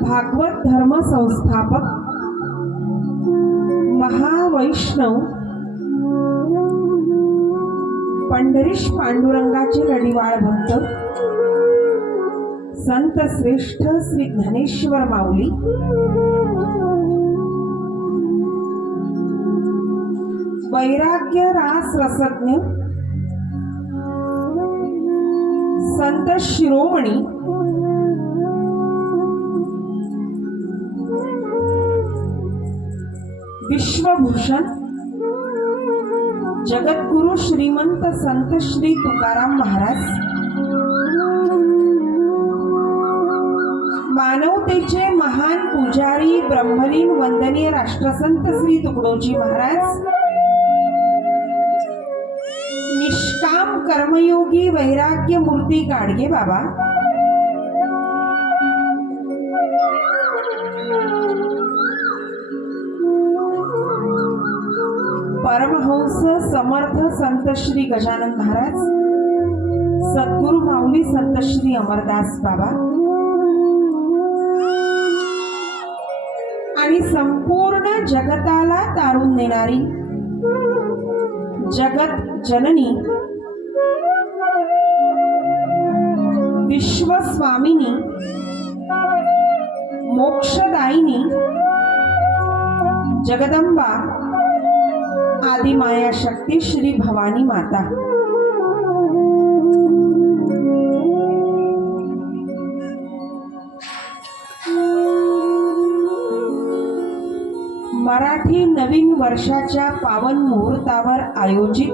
भागवत धर्म संस्थापक महावैष्णव पंढरीश पांडुरंगाचे रडिवाळ भक्त संत श्रेष्ठ श्री ज्ञानेश्वर माऊली वैराग्य रास रसज्ञ संत शिरोमणी विश्वभूषण जगद्गुरु श्रीमंत संत श्री तुकाराम महाराज, मानवतेचे महान पुजारी ब्रह्मलीन वंदनीय राष्ट्रसंत श्री तुकडोजी महाराज, निष्काम कर्मयोगी वैराग्य मूर्ती गाडगे बाबा, परमहंस समर्थ संत श्री गजानन महाराज, सद्गुरु माऊली संत श्री अमरदास बाबा आणि संपूर्ण जगताला तारून नेणारी जगत जननी विश्वस्वामिनी मोक्षदायिनी जगदंबा आदिमाया शक्ती श्री भवानी माता, मराठी नवीन वर्षाच्या पावन मुहूर्तावर आयोजित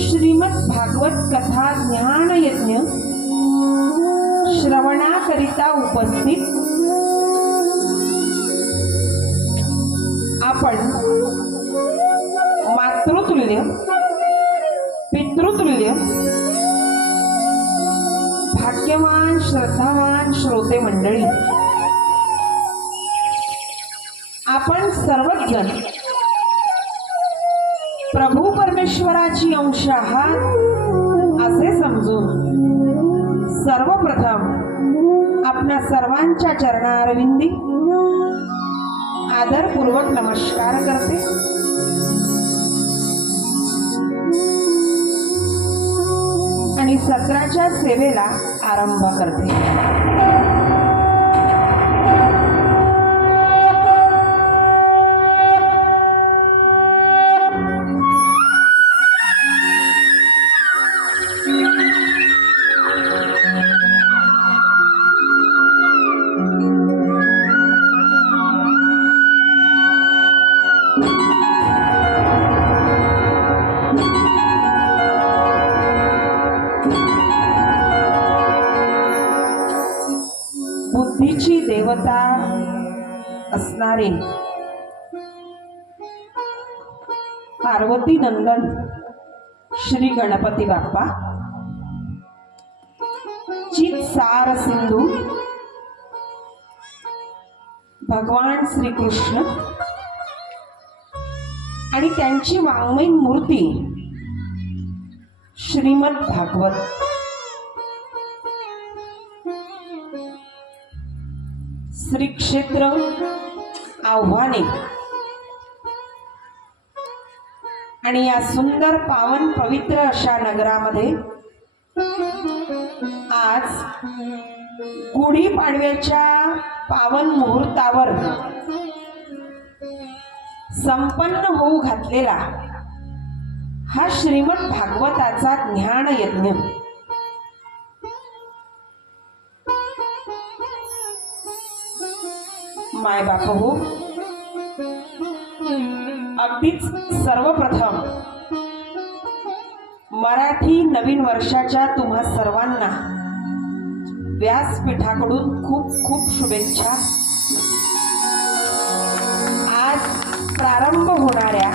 श्रीमद भागवत कथा ज्ञान यज्ञ श्रवणाकरिता उपस्थित आपण मातृतुल्य पितृतुल्य भाग्यवान श्रद्धावान श्रोते मंडळी, आपण सर्वजण प्रभू परमेश्वराची अंश आहात असे समजून सर्वप्रथम आपल्या सर्वांच्या चरणारविंदी आदरपूर्वक नमस्कार करते। आणि सत्राच्या सेवेला आरंभ करते। बुद्धीची देवता असणारे पार्वती नंदन श्री गणपती बाप्पा, चित सार सिंधू भगवान श्री कृष्ण आणि त्यांची वाङ्मयीन मूर्ती श्रीमद भागवत, श्री क्षेत्र आव्हाने आणि या सुंदर पावन पवित्र अशा नगरामध्ये आज गुढीपाडव्याच्या पावन मुहूर्तावर संपन्न होऊ घातलेला हा श्रीमद भागवताचा ज्ञान यज्ञ माय बाप हो, अगदीच सर्वप्रथम मराठी नवीन वर्षाच्या तुम्हा सर्वांना व्यासपीठाकडून खूप खूप शुभेच्छा। आज प्रारंभ होणाऱ्या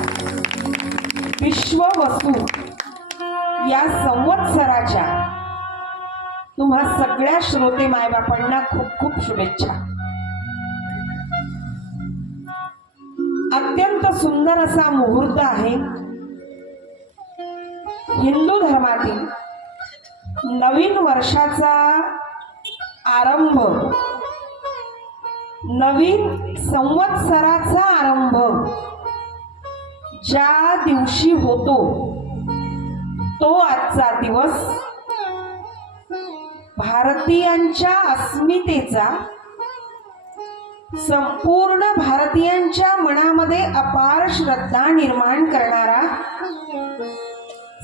विश्ववसू या संवत्सराच्या तुम्हा सगळ्या श्रोते मायबापांना खूप खूप शुभेच्छा। अत्यंत सुंदर असा मुहूर्त आहे। हिंदू धर्मातील नवीन वर्षाचा आरंभ, नवीन संवत्सराचा आरंभ ज्या दिवशी होतो तो आजचा दिवस भारतीयांच्या अस्मितेचा, संपूर्ण भारतीयांच्या मनामध्ये अपार श्रद्धा निर्माण करणारा,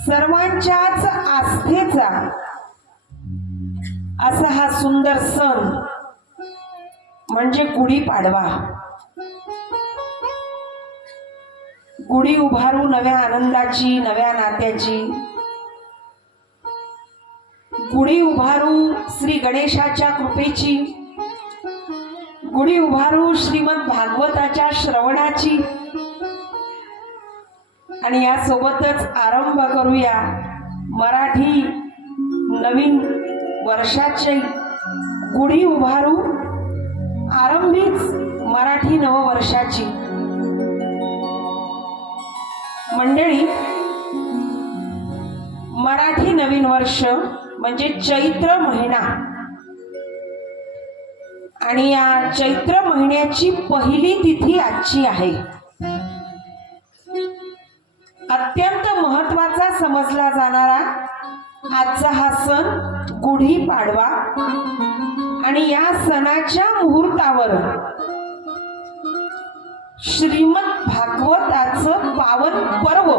सर्वांच्याच आस्थेचा असा हा सुंदर सण म्हणजे गुढीपाडवा. गुढी उभारू नव्या आनंदाची, नव्या नात्याची. गुढी उभारू श्री गणेशाच्या कृपेची. गुढी उभारू श्रीमद भागवताच्या श्रवणाची. आणि यासोबतच आरंभ करूया मराठी नवीन वर्षाची गुढी उभारू, आरंभीच मराठी नववर्षाची. मंडळी, मराठी नवीन वर्ष म्हणजे चैत्र महिना, आणि या चैत्र महिन्याची पहिली तिथी आजची आहे. अत्यंत महत्वाचा समजला जाणारा आजचा हा सण गुढीपाडवा. आणि या सणाच्या मुहूर्तावर श्रीमद भागवताचं पावन पर्व,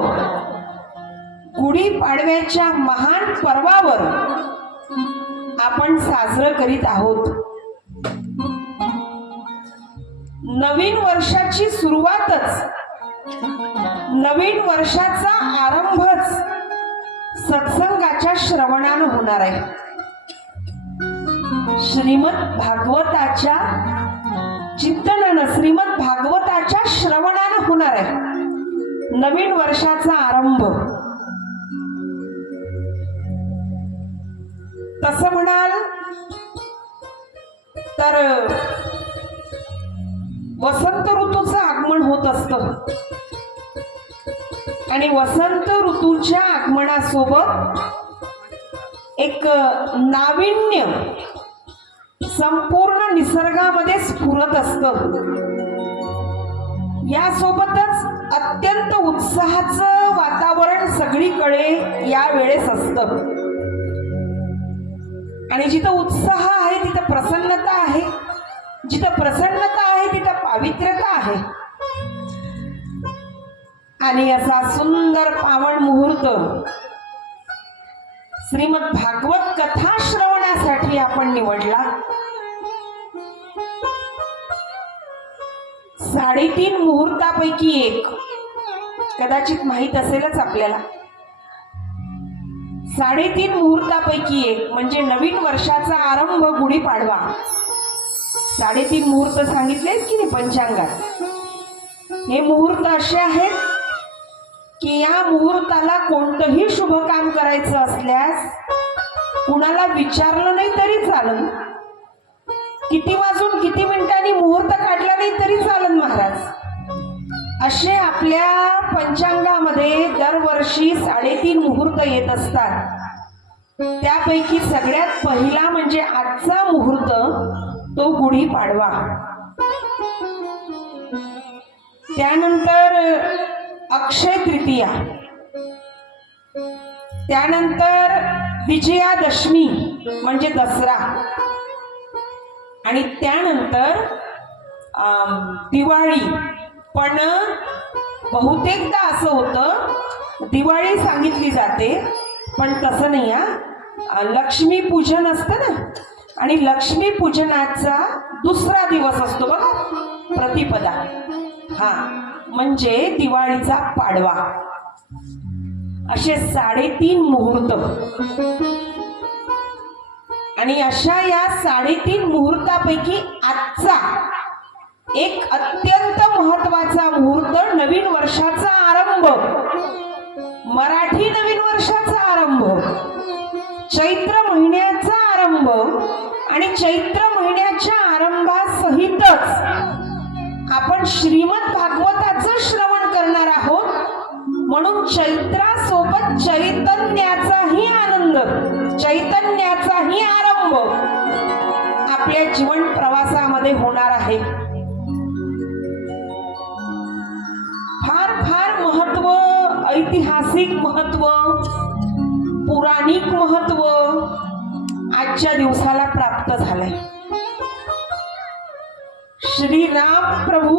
गुढीपाडव्याच्या महान पर्वावर आपण साजरं करीत आहोत. नवीन वर्षाची सुरुवातच, नवीन वर्षाचा आरंभच सत्संगाच्या श्रवणानं होणार आहे. श्रीमद भागवताच्या चिंतनानं, श्रीमद भागवताच्या श्रवणानं होणार आहे नवीन वर्षाचा आरंभ. तसं म्हणाल तर वसंत ऋतूचं आगमन होत असतं, आणि वसंत ऋतूच्या आगमनासोबत एक नाविन्य संपूर्ण निसर्गामध्ये स्फुरत असतं. यासोबतच अत्यंत उत्साहाचं वातावरण सगळीकडे या वेळेस असतं. आणि जिथं उत्साह आहे तिथं प्रसन्नता आहे, जिथं प्रसन्नता आहे तिथं पावित्र्यता आहे. आणि असा सुंदर पावन मुहूर्त श्रीमद भागवत कथा श्रवणासाठी आपण निवडला. 3.5 मुहूर्तापैकी एक, कदाचित माहित असेलच आपल्याला. 3.5 मुहूर्तापैकी एक म्हणजे नवीन वर्षाचा आरंभ गुढीपाडवा. 3.5 मुहूर्त सांगितलेत की नाही पंचांगात. हे मुहूर्त असे आहेत की या मुहूर्ताला कोणतंही शुभ काम करायचं असल्यास कुणाला विचारलं नाही तरी चालेल, किती वाजून किती मिनिटांनी मुहूर्त काढला नाही तरी चालेल महाराज. असे आपल्या पंचांगामध्ये दरवर्षी 3.5 मुहूर्त येत असतात. त्यापैकी सगळ्यात पहिला म्हणजे आजचा मुहूर्त तो गुढीपाडवा. त्यानंतर अक्षय तृतीया, त्यानंतर विजयादशमी म्हणजे दसरा, आणि त्यानंतर दिवाळी. पण बहुतेकदा असं होतं दिवाळी सांगितली जाते, पण तसं नाही. लक्ष्मी पूजन असतं ना, आणि लक्ष्मी पूजनाचा दुसरा दिवस असतो बघा, प्रतिपदा. म्हणजे दिवाळीचा पाडवा. असे 3.5 मुहूर्त. आणि अशा या 3.5 मुहूर्तापैकी आजचा एक अत्यंत महत्वाचा मुहूर्त, नवीन वर्षाचा आरंभ, मराठी नवीन वर्षाचा आरंभ, चैत्र महिन्याचा आरंभ. आणि चैत्र महिन्याच्या आरंभासहितच आपण श्रीमद भागवताचं श्रवण करणार आहोत. म्हणून चैत्रासोबत चैतन्याचाही आनंद, चैतन्याचाही आरंभ आपल्या जीवन प्रवासामध्ये होणार आहे. फार फार महत्व, ऐतिहासिक महत्व, पौराणिक महत्व आजच्या दिवसाला प्राप्त झालंय. श्रीराम प्रभू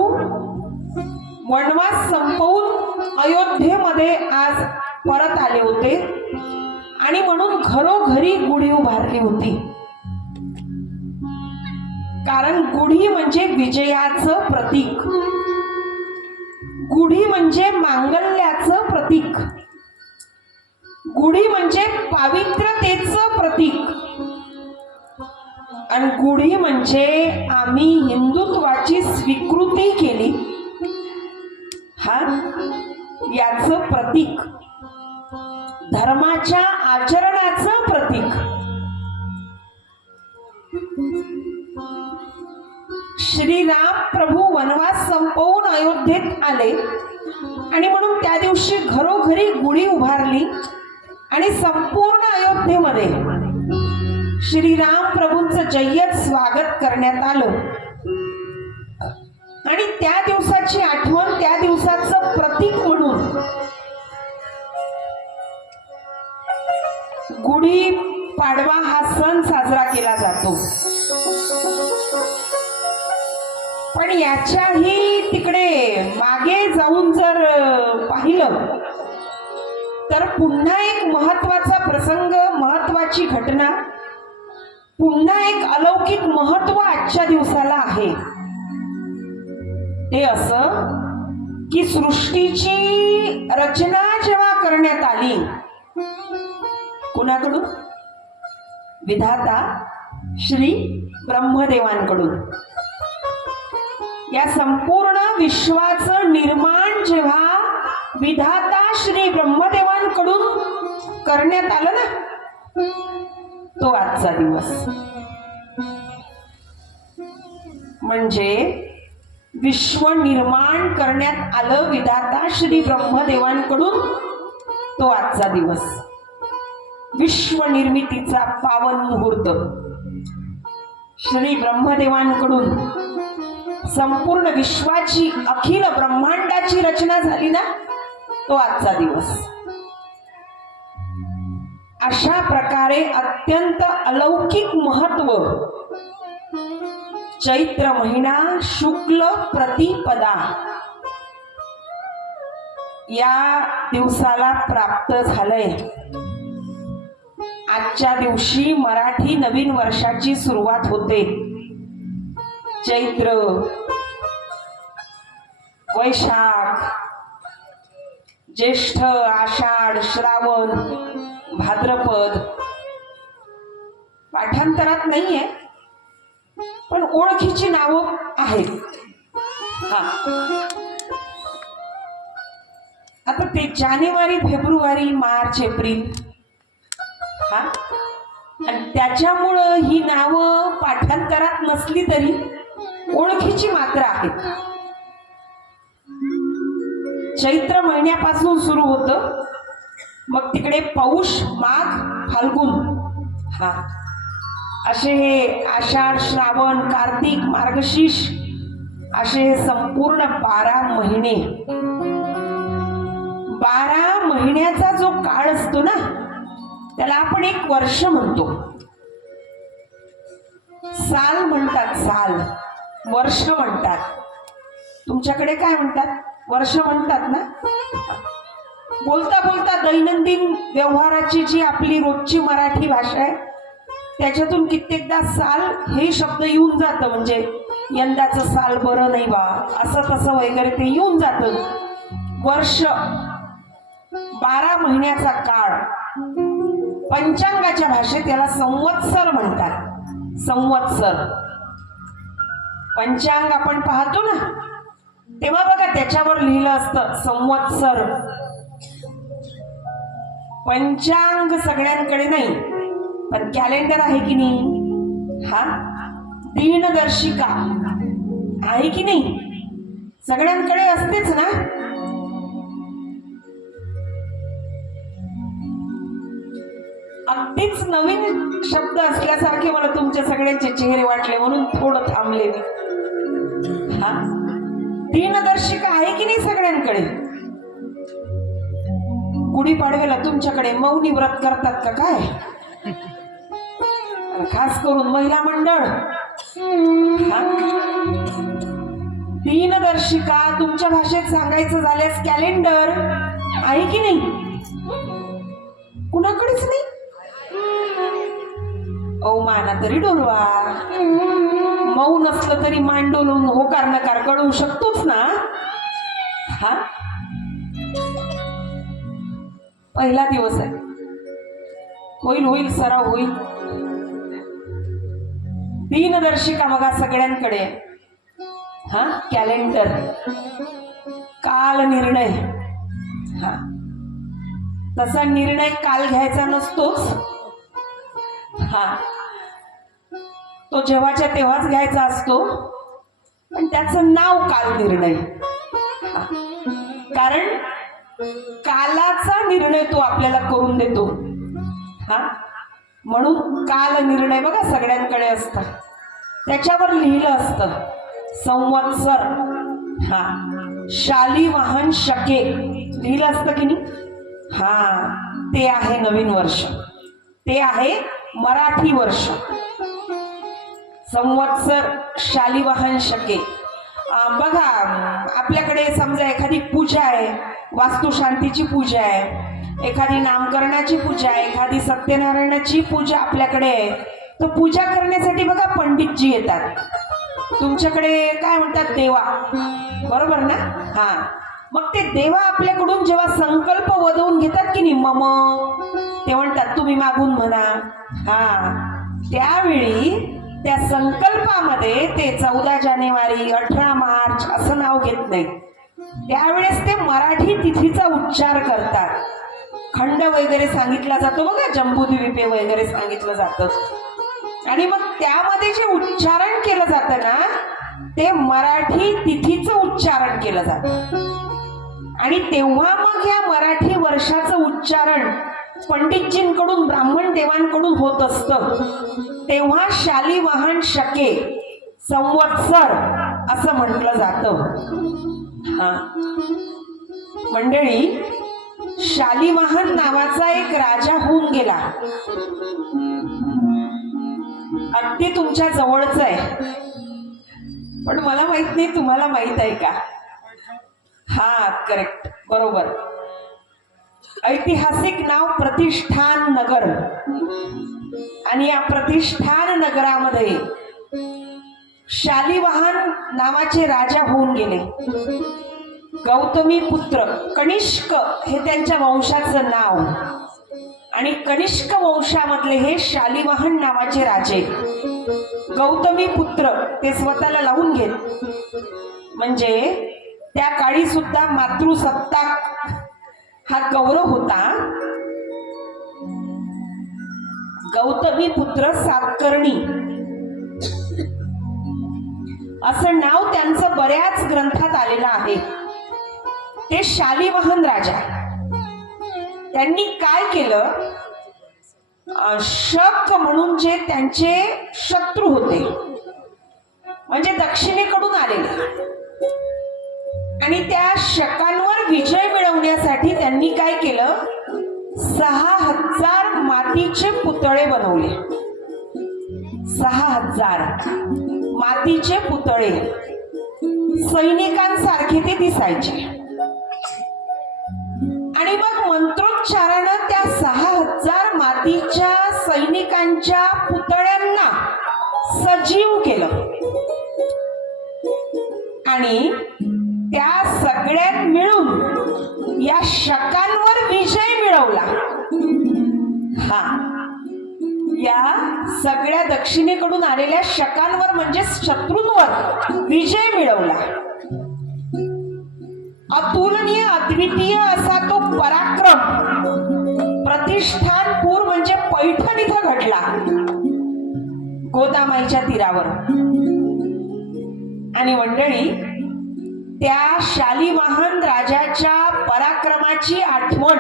वनवास संपवून अयोध्येमध्ये आज परत आले होते आणि म्हणून घरोघरी गुढी उभारली होती. कारण गुढी म्हणजे विजयाचं प्रतीक, गुढी म्हणजे मांगल्याचं प्रतीक, गुढी म्हणजे पावित्र्यतेचं प्रतीक, आणि गुढी म्हणजे आम्ही हिंदुत्वाची स्वीकृती केली हा याचं प्रतीक, धर्माच्या आचरणाचं प्रतीक. श्रीराम प्रभू वनवास संपवून अयोध्येत आले आणि म्हणून त्या दिवशी घरोघरी गुढी उभारली आणि संपूर्ण अयोध्येमध्ये श्रीराम प्रभूंचं जय्यत स्वागत करण्यात आलं. आणि त्या दिवसाची आठवण, त्या दिवसाचं प्रतीक म्हणून गुढी पाडवा हा सण साजरा केला जातो. पण याच्याही तिकडे मागे जाऊन जर पाहिलं तर पुन्हा एक महत्वाचा प्रसंग, महत्वाची घटना, पुन्हा एक अलौकिक महत्व आजच्या दिवसाला आहे. ते असं की सृष्टीची रचना जेव्हा करण्यात आली, कुणाकडून? विधाता श्री ब्रह्मदेवांकडून. या संपूर्ण विश्वाचं निर्माण जेव्हा विधाता श्री ब्रह्मदेवांकडून करण्यात आलं ना, तो आजचा दिवस. म्हणजे विश्व निर्माण करण्यात आलं विधाता श्री ब्रह्मदेवांकडून, तो आजचा दिवस. विश्व निर्मितीचा पावन मुहूर्त श्री ब्रह्मदेवांकडून संपूर्ण विश्वाची, अखिल ब्रह्मांडाची रचना झाली ना, तो आजचा दिवस. अशा प्रकारे अत्यंत अलौकिक महत्व चैत्र महिना शुक्ल प्रतिपदा या दिवसाला प्राप्त झालंय. आजच्या दिवशी मराठी नवीन वर्षाची सुरुवात होते. चैत्र, वैशाख, ज्येष्ठ, आषाढ, श्रावण, भाद्रपद पाठांतरात नाहीये, पण ओळखीची नावं आहेत. हा, आता ते जानेवारी, फेब्रुवारी, मार्च, एप्रिल, हा, आणि त्याच्यामुळं ही नावं पाठांतरात नसली तरी ओळखीची मात्र आहेत. चैत्र महिन्यापासून सुरू होतं, मग तिकडे पौष, माघ, फाल्गुन, हा, असे हे आषाढ, श्रावण, कार्तिक, मार्गशीर्ष असे हे संपूर्ण 12 महिने. 12 महिन्याचा जो काळ असतो ना, त्याला आपण एक वर्ष म्हणतो. साल म्हणतात, साल, वर्ष म्हणतात. तुमच्याकडे काय म्हणतात? वर्ष म्हणतात ना. बोलता बोलता दैनंदिन व्यवहाराची जी आपली रोजची मराठी भाषा आहे, त्याच्यातून कित्येकदा साल हे शब्द येऊन जातं. म्हणजे यंदाचं साल बरं नाही बा, असं तसं वगैरे ते येऊन जातं. वर्ष 12 महिन्याचा काळ. पंचांगाच्या भाषेत त्याला संवत्सर म्हणतात. संवत्सर. पंचांग आपण पाहतो ना, तेव्हा बघा त्याच्यावर लिहिलं असतं संवत्सर. पंचांग सगळ्यांकडे नाही, पण कॅलेंडर आहे की नाही? हा, दिनदर्शिका आहे की नाही? सगळ्यांकडे असतेच ना. अगदीच नवीन शब्द असल्यासारखे मला तुमच्या सगळ्यांचे चेहरे वाटले, म्हणून थोडं थांबले मी. हा, दिनदर्शिका आहे की नाही सगळ्यांकडे? गुढीपाडव्याला तुमच्याकडे मौनी व्रत करतात का काय? खास करून महिला मंडळ. हा, दिनदर्शिका तुमच्या भाषेत सांगायचं झाल्यास कॅलेंडर आहे की नाही? कुणाकडेच नाही. ओ माना तरी डोलवा, मऊ नसलं तरी मान डोलून होकार नकार कळवू शकतोच ना. हा, पहिला दिवस आहे, होईल होईल सराव होईल. दिनदर्शिका बघा सगळ्यांकडे. हा, कॅलेंडर, काल निर्णय. हा, तसा निर्णय काल घ्यायचा नसतोच. हा, तो जेव्हाच्या तेव्हाच घ्यायचा असतो, पण त्याचं नाव काल निर्णय. कारण कालाचा निर्णय तो आपल्याला करून देतो. हा, म्हणून काल निर्णय बघा सगळ्यांकडे असतात. त्याच्यावर लिहिलं असतं संवत्सर. हा, शालिवाहन शके लिहिलं असतं की नाही? हा, ते आहे नवीन वर्ष, ते आहे मराठी वर्ष. संवत्सर शालिवाहन शके. बघा आपल्याकडे समजा एखादी पूजा आहे, वास्तुशांतीची पूजा आहे, एखादी नामकरणाची पूजा आहे, एखादी सत्यनारायणाची पूजा आपल्याकडे आहे, तर पूजा करण्यासाठी बघा पंडितजी येतात. तुमच्याकडे काय म्हणतात? देवा, बरोबर ना? हा, मग ते देवा आपल्याकडून जेव्हा संकल्प वदवून घेतात की नाही, मम, ते म्हणतात तुम्ही मागून म्हणा. हा, त्यावेळी त्या संकल्पामध्ये ते 14 जानेवारी 18 मार्च असं नाव घेत नाही. त्यावेळेस ते मराठी तिथीचा उच्चार करतात. खंड वगैरे सांगितला जातो बघा, जम्बूद्वीपे वगैरे सांगितलं जातं. आणि मग त्यामध्ये जे उच्चारण केलं जातं ना, ते मराठी तिथीचं उच्चारण केलं जातं. आणि तेव्हा मग या मराठी वर्षाचं उच्चारण पंडितजींकडून, ब्राह्मण देवांकडून होत असतं. तेव्हा शालिवाहन शके संवत्सर असं म्हटलं जातं. हा, मंडळी, शालिवाहन नावाचा एक राजा होऊन गेला, अगदी तुमच्या जवळच आहे, पण मला माहित नाही तुम्हाला माहित आहे का? हा, करेक्ट, बरोबर. ऐतिहासिक नाव प्रतिष्ठान नगर. आणि या प्रतिष्ठान नगरामध्ये शालिवाहन नावाचे राजा होऊन गेले. गौतमी पुत्र कनिष्क हे त्यांच्या वंशाचं नाव. आणि कनिष्क वंशामधले हे शालिवाहन नावाचे राजे. गौतमी पुत्र ते स्वतःला लावून घेत. म्हणजे त्या काळी सुद्धा मातृसत्ताक हा गौरव होता. गौतमी पुत्र सातकर्णी असं नाव त्यांचं बऱ्याच ग्रंथात आलेलं आहे. ते शालिवाहन राजा. त्यांनी काय केलं, शक म्हणून जे त्यांचे शत्रू होते, म्हणजे दक्षिणेकडून आलेले, आणि त्या शकांवर विजय मिळवण्यासाठी त्यांनी काय केलं, 6000 मातीचे पुतळे बनवले. 6000 मातीचे पुतळे, सैनिकांसारखे ते दिसायचे. आणि मग मंत्रोच्चारानं त्या 6000 मातीच्या सैनिकांच्या पुतळ्यांना सजीव केलं. आणि त्या सगळ्यात मिळून या शकांवर विजय मिळवला. हा, या सगळ्या दक्षिणेकडून आलेल्या शकांवर म्हणजे शत्रूंवर विजय मिळवला. अतुलनीय अद्वितीय असा तो पराक्रम प्रतिष्ठानपूर म्हणजे पैठण इथं घडला, गोदामाईच्या तीरावर. आणि मंडळी, त्या शालिवाहन राजाच्या पराक्रमाची आठवण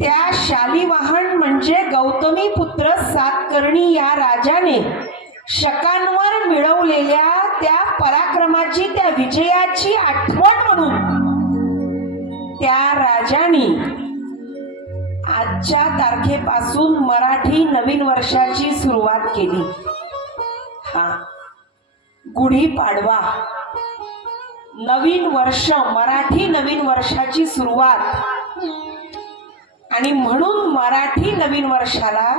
त्या शालिवाहन म्हणजे गौतमी पुत्र सातकर्णी या राजाने शकांवर मिळवलेल्या त्या पराक्रमाची, त्या विजयाची आठवण म्हणून त्या राजाने आजच्या तारखेपासून मराठी नवीन वर्षाची सुरुवात केली. हा, गुढीपाडवा, नवीन वर्ष, मराठी नवीन वर्षाची सुरुवात. आणि म्हणून मराठी नवीन वर्षाला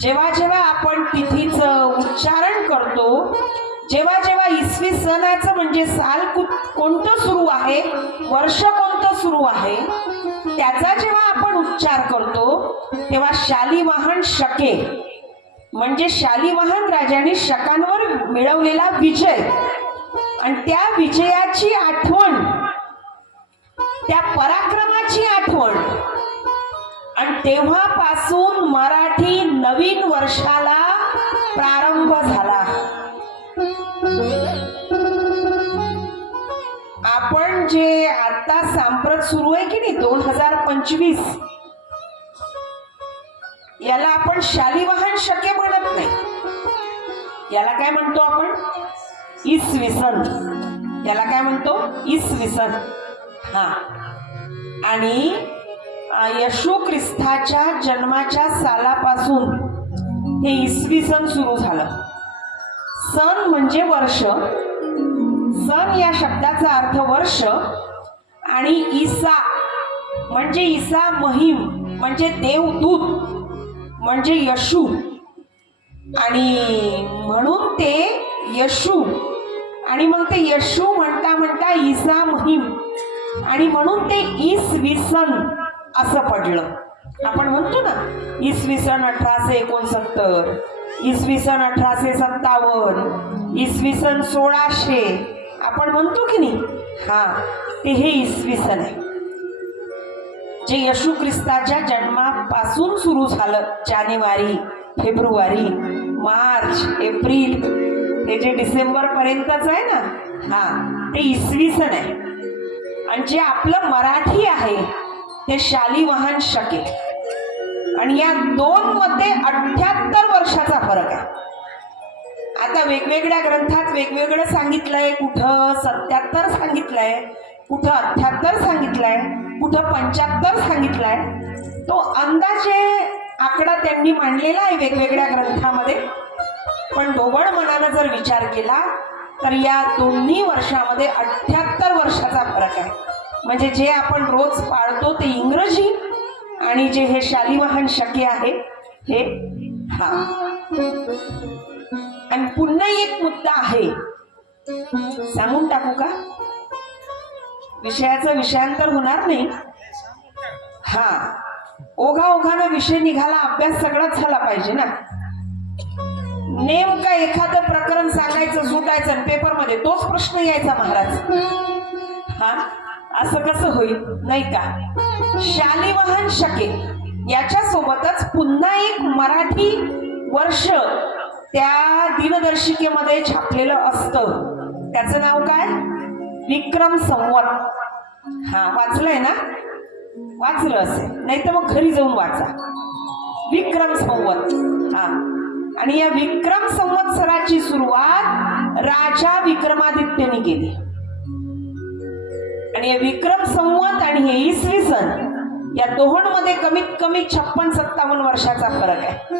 जेव्हा जेव्हा आपण तिथीचं उच्चारण करतो, जेव्हा जेव्हा इसवी सणाचं म्हणजे साल कोणतं सुरू आहे, वर्ष कोणतं सुरू आहे, त्याचा जेव्हा आपण उच्चार करतो तेव्हा शालिवाहन शके म्हणजे शालिवाहन राजाने शकांवर मिळवलेला विजय आणि त्या विजयाची आठवण, त्या पराक्रमाची आठवण. आणि तेव्हापासून मराठी नवीन वर्षाला प्रारंभ झाला. आपण जे आता सांप्रत सुरू आहे की नाही 2025, याला आपण शालिवाहन शके म्हणत नाही, याला काय म्हणतो आपण? इसवी सन. याला काय म्हणतो? इसवी सन. हा, आणि येशू ख्रिस्ताच्या जन्माच्या सालापासून हे इसवी सन सुरू झालं. सन म्हणजे वर्ष, सन या शब्दाचा अर्थ वर्ष, आणि ईसा म्हणजे ईसा महिम म्हणजे देवदूत म्हणजे येशू, आणि म्हणून ते येशू, आणि मग ते येशू म्हणता म्हणता ईसा महिम, आणि म्हणून ते इसवी सन असं पडलं. आपण म्हणतो ना इसवी सन 1869, इसवी सन 1857, इसवी सन 1600, आपण म्हणतो की नाही. हा, ते हे इसवी सन आहे जे येशू ख्रिस्ताच्या जन्मापासून सुरू झालं. जानेवारी, फेब्रुवारी, मार्च, एप्रिल, हे जे डिसेंबर पर्यंतच आहे ना, हा, ते इसवी सन आहे. आणि जे आपलं मराठी आहे ते शालिवाहन शके. आणि या दोन मध्ये 78 वर्षाचा फरक आहे. आता वेगवेगळ्या ग्रंथात वेगवेगळं सांगितलंय, कुठं 77 सांगितलंय, कुठं 78 सांगितलंय, कुठं 75 सांगितलंय. तो अंदाजे आकडा त्यांनी मांडलेला आहे वेगवेगळ्या ग्रंथामध्ये. पण ढोबळ मनानं जर विचार केला तर या दोन्ही वर्षामध्ये 78 वर्षाचा फरक आहे. म्हणजे जे आपण रोज पाळतो ते इंग्रजी, आणि जे हे शालिवाहन शके आहे हे. हा, आणि पुन्हा एक मुद्दा आहे, सांगून टाकू का? विषयाचं विषयांतर होणार नाही. हा, ओघाओघानं विषय निघाला, अभ्यास सगळाच झाला पाहिजे ना. नेमकं एखादं प्रकरण सांगायचं, सुटायचं आणि पेपरमध्ये तोच प्रश्न यायचा महाराज. हा, असं कसं होईल, नाही का? शालिवाहन शके याच्या सोबतच पुन्हा एक मराठी वर्ष त्या दिनदर्शिकेमध्ये छापलेलं असतं. त्याचं नाव काय? विक्रम संवत. हा, वाचलंय ना? वाचलं असेल, नाही तर मग घरी जाऊन वाचा. विक्रम संवत. हा, आणि या विक्रम संवत्सराची सुरुवात राजा विक्रमादित्यने केली. आणि विक्रम संवत आणि हे इसवी सन या दोहोंमध्ये कमीत कमी 56-57 वर्षाचा फरक आहे.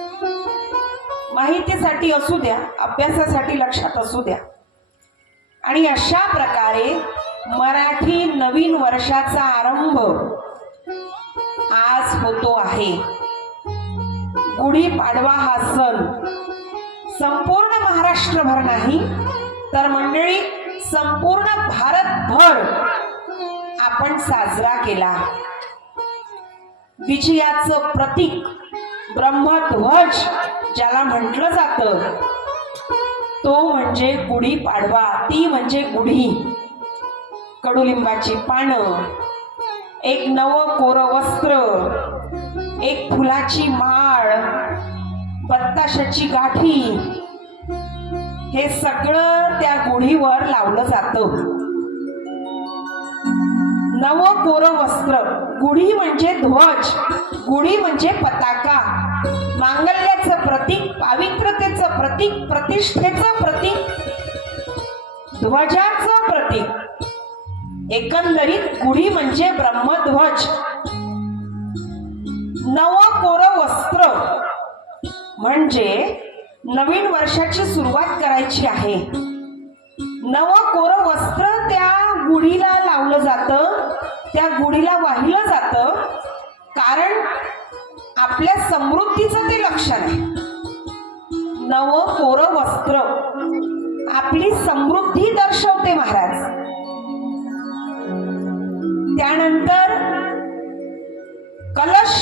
माहितीसाठी असू द्या, अभ्यासासाठी लक्षात असू द्या. आणि अशा प्रकारे मराठी नवीन वर्षाचा आरंभ आज होतो आहे. गुढीपाडवा हा सण संपूर्ण महाराष्ट्रभर नाही तर मंडळी संपूर्ण भारतभर आपण साजरा केला. विजयाचं प्रतीक ब्रह्मध्वज ज्याला म्हटलं जातं तो म्हणजे गुढीपाडवा. ती म्हणजे गुढी, कडुलिंबाची पानं, एक नवं कोरं वस्त्र, एक फुलाची माळ, बत्ताशाची गाठी, हे सगळं त्या गुढीवर लावलं जातं. नव कोर वस्त्र, गुढी म्हणजे ध्वज, गुढी म्हणजे पताका, मांगल्याचं प्रतीक, पावित्र्यतेचं प्रतीक, प्रतिष्ठेचं प्रतीक, ध्वजाचं प्रतीक. एकंदरीत गुढी म्हणजे ब्रह्मध्वज. नव कोर वस्त्र म्हणजे नवीन वर्षाची सुरुवात करायची आहे. नव कोर वस्त्र त्या गुढीला लावलं जातं, त्या गुढीला वाहिलं जातं, कारण आपल्या समृद्धीचं ते लक्षण आहे. नव कोर वस्त्र आपली समृद्धी दर्शवते महाराज. त्यानंतर कलश,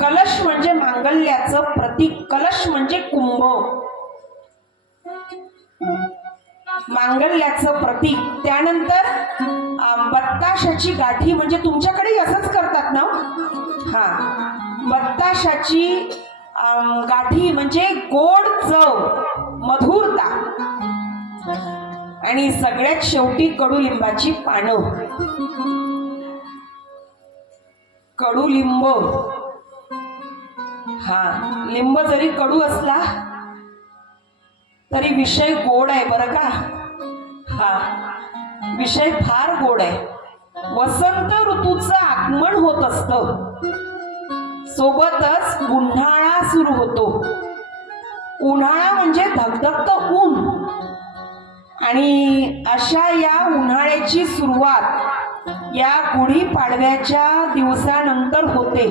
कलश म्हणजे मांगल्याचं प्रतीक, कलश म्हणजे कुंभ, मांगल्याचं प्रतीक. त्यानंतर बत्ताशाची गाठी, म्हणजे तुमच्याकडे असंच करतात ना. हा, बत्ताशाची गाठी म्हणजे गोड चव, मधुरता. आणि सगळ्यात शेवटी कडुलिंबाची पानं. कडुलिंब, हा, लिंब जरी कडू असला तरी विषय गोड आहे बरं का. हा, विषय फार गोड आहे. वसंत ऋतूचं आगमन होत असतं, सोबतच उन्हाळा सुरू होतो. उन्हाळा म्हणजे धगधगतं ऊन. आणि अशा या उन्हाळ्याची सुरुवात या गुढीपाडव्याच्या दिवसानंतर होते,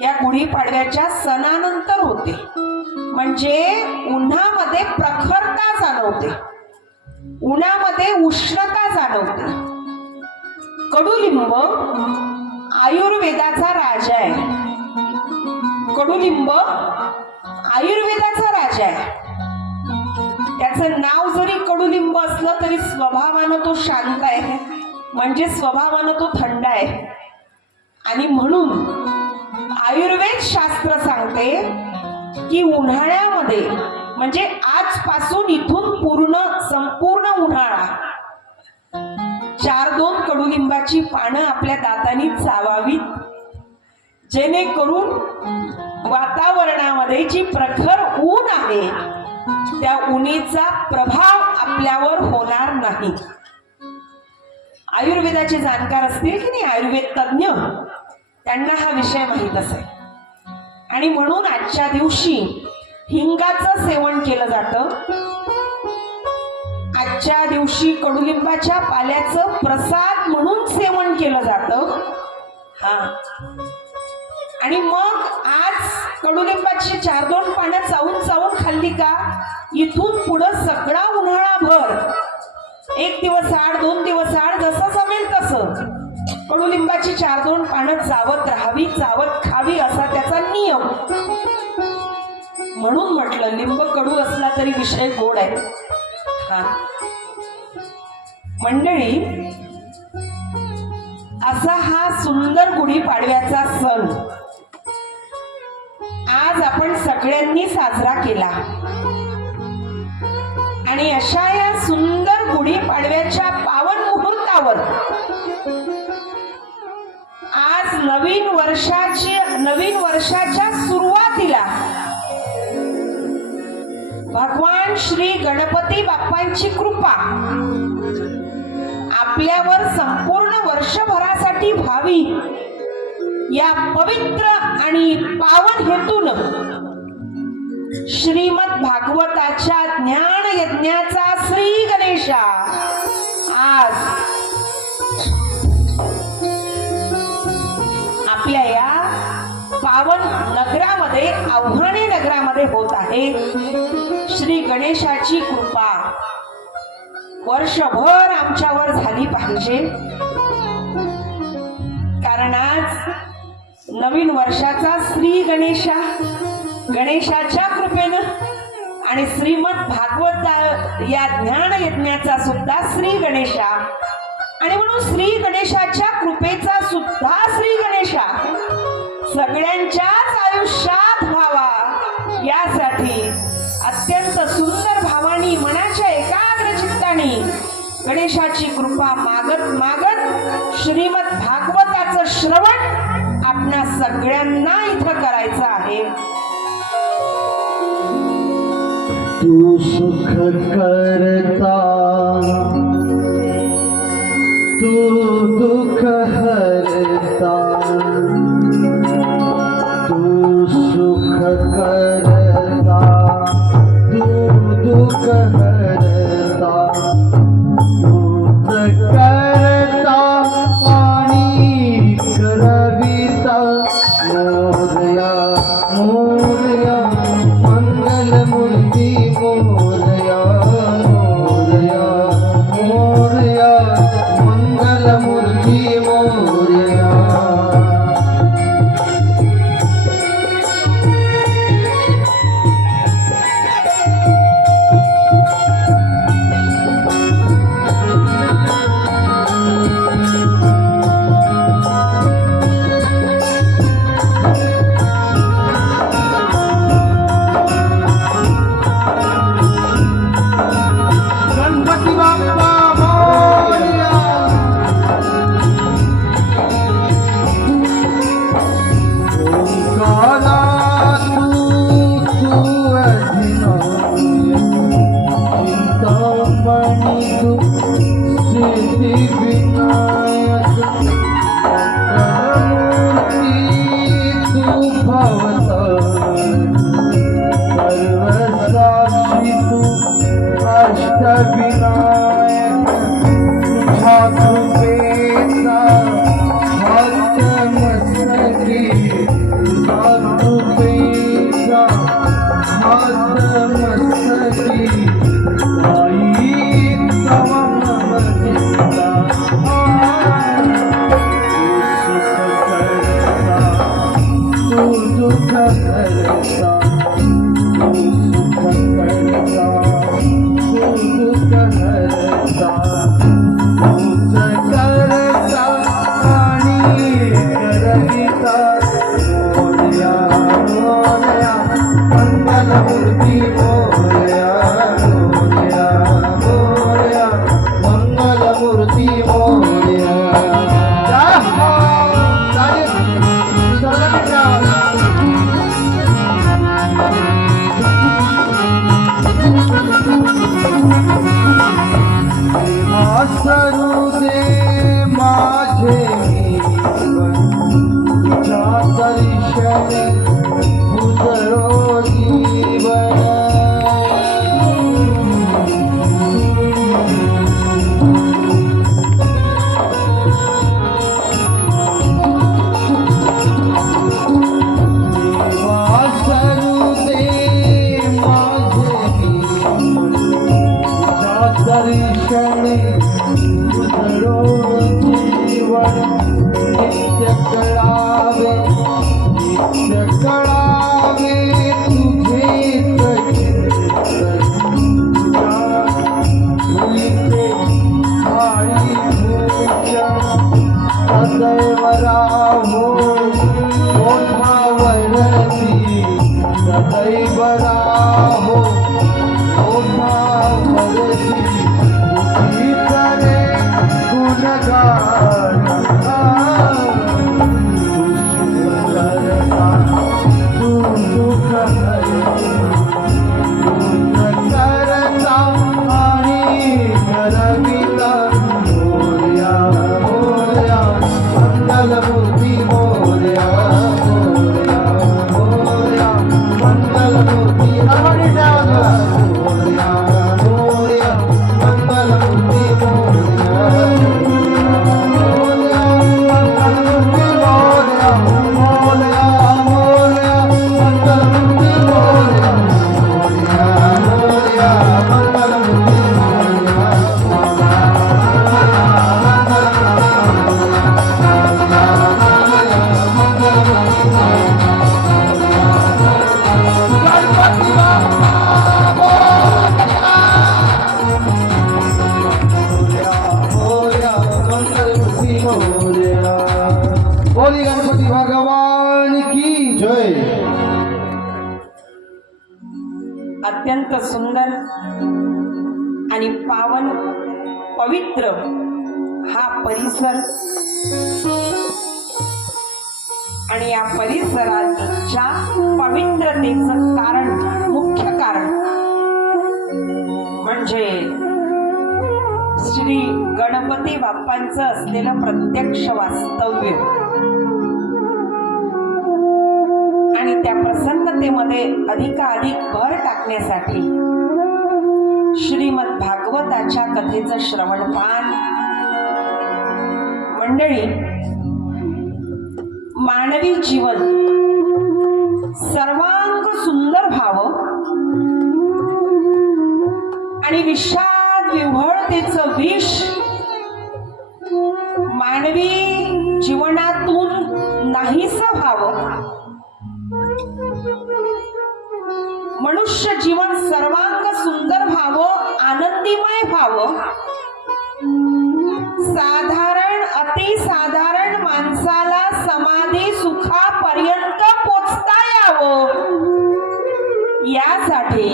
या गुढीपाडव्याच्या सणानंतर होते. म्हणजे उन्हामध्ये प्रखरता जाणवते, उन्हामध्ये उष्णता जाणवते. कडुलिंब आयुर्वेदाचा राजा आहे. कडुलिंब आयुर्वेदाचा राजा आहे. त्याचं नाव जरी कडुलिंब असलं तरी स्वभावानं तो शांत आहे, म्हणजे स्वभावानं तो थंड आहे. आणि म्हणून आयुर्वेद शास्त्र सांगते की उन्हाळ्यामध्ये, म्हणजे आजपासून इथून संपूर्ण उन्हाळा 4-2 कडुलिंबाची पानं आपल्या दातांनी चावावीत, जेणेकरून वातावरणामध्ये जी प्रखर ऊन आहे त्या उन्हीचा प्रभाव आपल्यावर होणार नाही. आयुर्वेदाचे जाणकार असतील की नाही, आयुर्वेद तज्ञ, त्यांना हा विषय माहीत असेल. आणि म्हणून आजच्या दिवशी हिंगाचं सेवन केलं जातं. आजच्या दिवशी कडुलिंबाच्या पाल्याचं प्रसाद म्हणून सेवन केलं जातं. हा, आणि मग आज कडुलिंबाची 4-2 पानं चावून चावून खाल्ली का, इथून पुढं सगळा उन्हाळाभर 1 दिवस आड, 2 दिवस आड, जसं जमेल तसं कडुलिंबाची 4-2 पानं चावत राहावी, चावत खावी, असा त्याचा नियम. म्हणून म्हटलं लिंब कडू असला तरी विषय गोड आहे. हा मंडळी, असा हा सुंदर गुढीपाडव्याचा सण आज आपण सगळ्यांनी साजरा केला. आणि अशा या सुंदर गुढीपाडव्याच्या पावन मुहूर्तावर आज नवीन वर्षाच्या सुरुवातीला भगवान श्री गणपती बाप्पांची कृपा आपल्यावर संपूर्ण वर्षभरासाठी व्हावी, या पवित्र आणि पावन हेतून श्रीमद भागवताच्या ज्ञान यज्ञाचा श्री गणेशा आज आपल्या या पावन नगरामध्ये, आव्हाने नगरामध्ये होत आहे. श्री गणेशाची कृपा वर्षभर आमच्यावर झाली पाहिजे, कारण आज नवीन वर्षाचा श्री गणेशा, गणेशाच्या कृपेनं आणि श्रीमद भागवत या ज्ञान यज्ञाचा सुद्धा श्री गणेशा, आणि म्हणून श्री गणेशाच्या कृपेचा सुद्धा श्री गणेशा सगळ्यांच्याच आयुष्यात व्हावा, यासाठी अत्यंत सुंदर भावानी, मनाच्या एकाग्र चित्ताने गणेशाची कृपा मागत मागत श्रीमद भागवताचं श्रवण आपणा सगळ्यांना इथं करायचं आहे. तू सुख करता तू दुःख हरता तू सुख करता तू दुःख हरता तूच करता आणि करविता मोरया मोरया मंगलमूर्ती मोरया मोरया मोरया मंगलमूर्ती मोरया. गणपती बाप्पा मोरया. ओंकारा तू अधिनायक चिंतामणी तू सिद्धिविनायक मंगलमूर्ती तू भवतार सर्वसाक्षी तू अष्टविनायक तुझ्या कृपेचा हात मस्तकी तुझ्या कृपेचा हात मस्तकी आई तवा नमस्ता. तू सुख करता तू सुख करता तू सुख करता तूच करता आणि करविता मोरया मोरया मंगलमूर्ती मोरया मोरया मोरया मंगलमूर्ती मोरया. जय हो जय सर्वांना. वासरू दे माझे जीवन तुझ्या दर्शने उजळो जीवन. वासरू दे माझे जीवन तुझ्या दर्शने उजळो जीवन. नित्य कळावे तुझेच चिंतन तुझे आई भूषण सदैव राहो ओठावरती सदैव राहो ओठावरती तुझी करे गुणगान. तू सुख करता आणि करविता मोरया मोरया मंगलमूर्ती मोरया मोरया मोरया मंगलमूर्ती मोरया मोरया मंगलमूर्ती मोरया मोरया मंगलमूर्ती मोरया मोरया मोरया मंगलमूर्ती मोरया मोरया मंगलमूर्ती गणपती बाप्पा मोरया मंगलमूर्ती मोरया. बोली गणपती भगवान की जय. अत्यंत सुंदर आणि पावन पवित्र हा परिसर आणि या परिसराच्या पवित्रतेचं कारण, मुख्य कारण म्हणजे श्री गणपती बाप्पांचं असलेलं प्रत्यक्ष वास्तव्य आणि त्या प्रसन्नतेमध्ये अधिकाधिक भर टाकण्यासाठी श्रीमद भागवताच्या कथेचं श्रवणपान. मंडळी, मानवी जीवन सर्वांग सुंदर व्हावं आणि विषाद विव्हळतेचं विष मानवी जीवनातून नाहीसं व्हावं, मनुष्य जीवन सर्वांग सुंदर व्हावं, आनंदीमय व्हावं, साधारण अतिसाधारण माणसाला समाधी सुखापर्यंत पोचता यावं यासाठी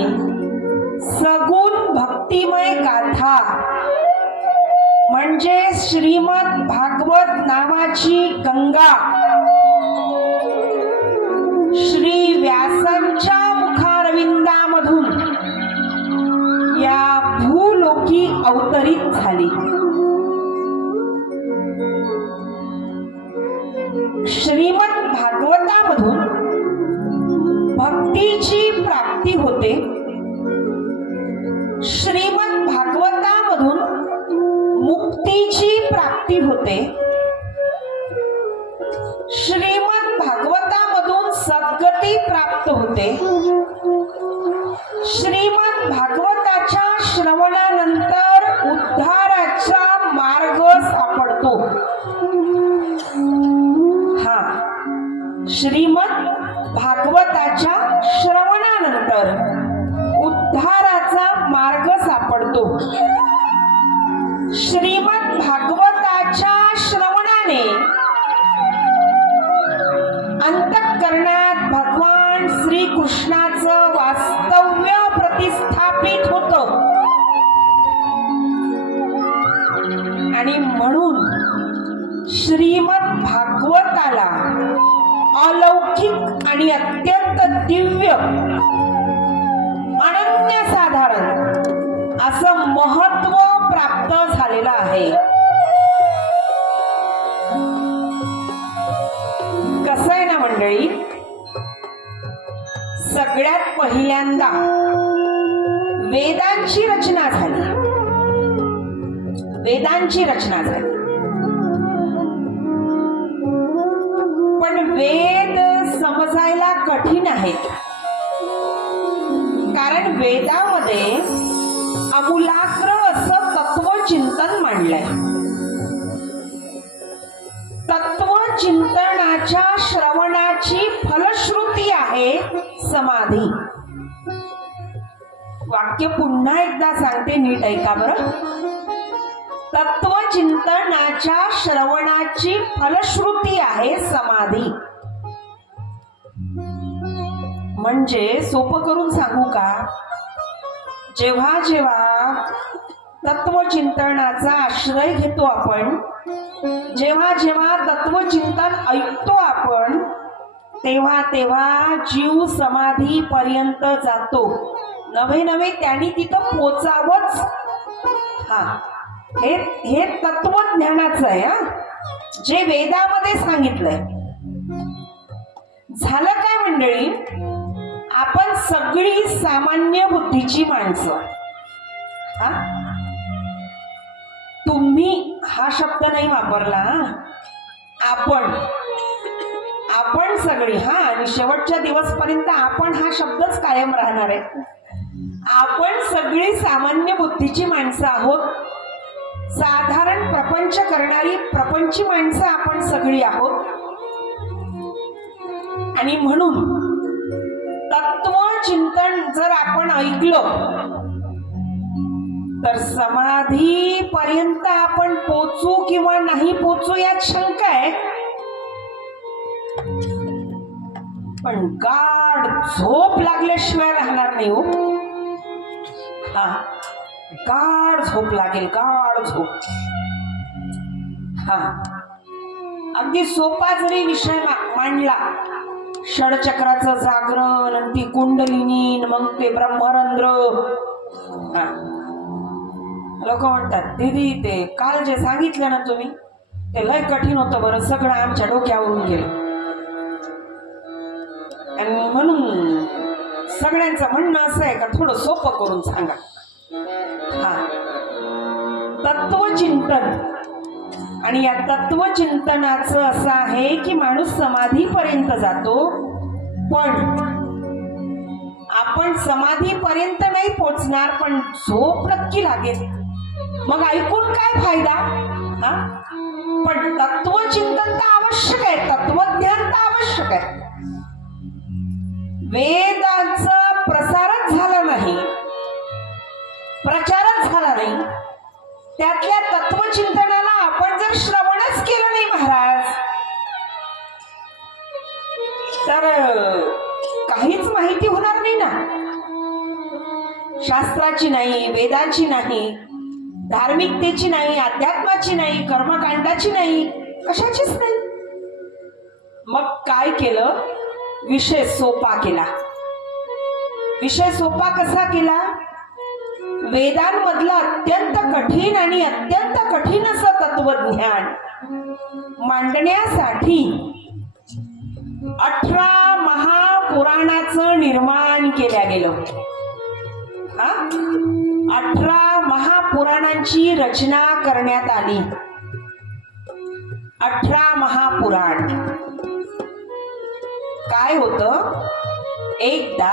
सगुण भक्तिमय गाथा म्हणजे श्रीमद भागवत नावाची गंगा श्री व्यासांच्या मुखारविंदामधून या भूलोकी अवतरित झाली. श्रीमद भागवतामधून भक्तीची प्राप्ती होते. श्रीमद भागवतामधून मुक्तीची प्राप्ती होते. श्रीमद भागवतामधून सद्गती प्राप्त होते. श्रीमद भागवताच्या श्रवणानंतर उद्धाराचा मार्ग सापडतो. श्रीमद भागवताच्या श्रवणानंतर उद्धाराचा मार्ग सापडतो. श्रीमद भागवताच्या श्रवणाने अंतःकरणात भगवान श्री कृष्णाचं वास्तव्य प्रतिष्ठापित होतं आणि म्हणून श्रीमद भागवताला अलौकिक आणि अत्यंत दिव्य अनन्यसाधारण असं महत्व प्राप्त झालेलं आहे. कसं आहे ना मंडळी, सगळ्यात पहिल्यांदा वेदांची रचना झाली. वेदांची रचना झाली, पण वेद समजायला कठीण आहेत. कारण वेदामध्ये आमूलाग्र असं तत्वचिंतन मांडलंय. तत्वचिंतनाच्या श्रवणाची फलश्रुती आहे समाधी. वाक्य पुन्हा एकदा सांगते, नीट ऐका बरं. तत्वचिंतनाच्या श्रवणाची फलश्रुती आहे समाधी. म्हणजे सोपं करून सांगू का, जेव्हा जेव्हा तत्वचिंतनाचा आश्रय घेतो आपण, जेव्हा जेव्हा तत्वचिंतन ऐकतो आपण, तेव्हा तेव्हा जीव समाधी पर्यंत जातो. नवे नवे त्यांनी तिथं पोचावंच. हे तत्वज्ञानाचं आहे जे वेदामध्ये सांगितलंय. झालं काय मंडळी, आपण सगळी सामान्य बुद्धीची माणसं. तुम्ही हा शब्द नाही वापरला, आपण सगळी. आणि शेवटच्या दिवसपर्यंत आपण हा शब्दच कायम राहणार आहे. आपण सगळी सामान्य बुद्धीची माणसं आहोत. साधारण प्रपंच करणारी प्रपंची माणसं आपण सगळी आहोत. आणि म्हणून तत्वचिंतन जर आपण ऐकलं तर समाधी पर्यंत आपण पोचू किंवा नाही पोचू यात शंका आहे. पण गाढ झोप लागल्याशिवाय राहणार नाही हो. गाढ झोप लागेल, गाढ झोप. हा, अगदी सोपा जरी विषय मांडला, षडचक्राचं जागरण आणि ती कुंडलिनी न मग ते ब्रह्मरंध्र, हा, लोक म्हणतात दीदी ते काल जे सांगितलं ना तुम्ही ते लय कठीण होतं बरं, सगळं आमच्या डोक्यावरून गेलं. आणि म्हणून सगळ्यांचं म्हणणं असं आहे का थोडं सोपं करून सांगा. हा, तत्वचिंतन. आणि या तत्वचिंतनाचं असं आहे की माणूस समाधीपर्यंत जातो, पण आपण समाधीपर्यंत नाही पोचणार, पण झोप नक्की लागेल. मग ऐकून काय फायदा. हा, पण तत्वचिंतन तर आवश्यक आहे, तत्वज्ञान तर आवश्यक आहे. वेदांचा प्रसारच झाला नाही, प्रचारच झाला नाही, त्यातल्या तत्वचिंतनाला आपण जर श्रवणच केलं नाही महाराज, तर काहीच माहिती होणार नाही ना. शास्त्राची नाही, वेदाची नाही, धार्मिकतेची नाही, अध्यात्माची नाही, कर्मकांडाची नाही, कशाचीच नाही. मग काय केलं, विषय सोपा केला. विषय सोपा कसा केला, वेदांमधलं अत्यंत कठीण आणि अत्यंत कठीण असं तत्वज्ञान मांडण्यासाठी 18 महापुराणाचं निर्माण केल्या गेलं. 18 महापुराणांची रचना करण्यात आली. 18 महापुराण काय होतं, एकदा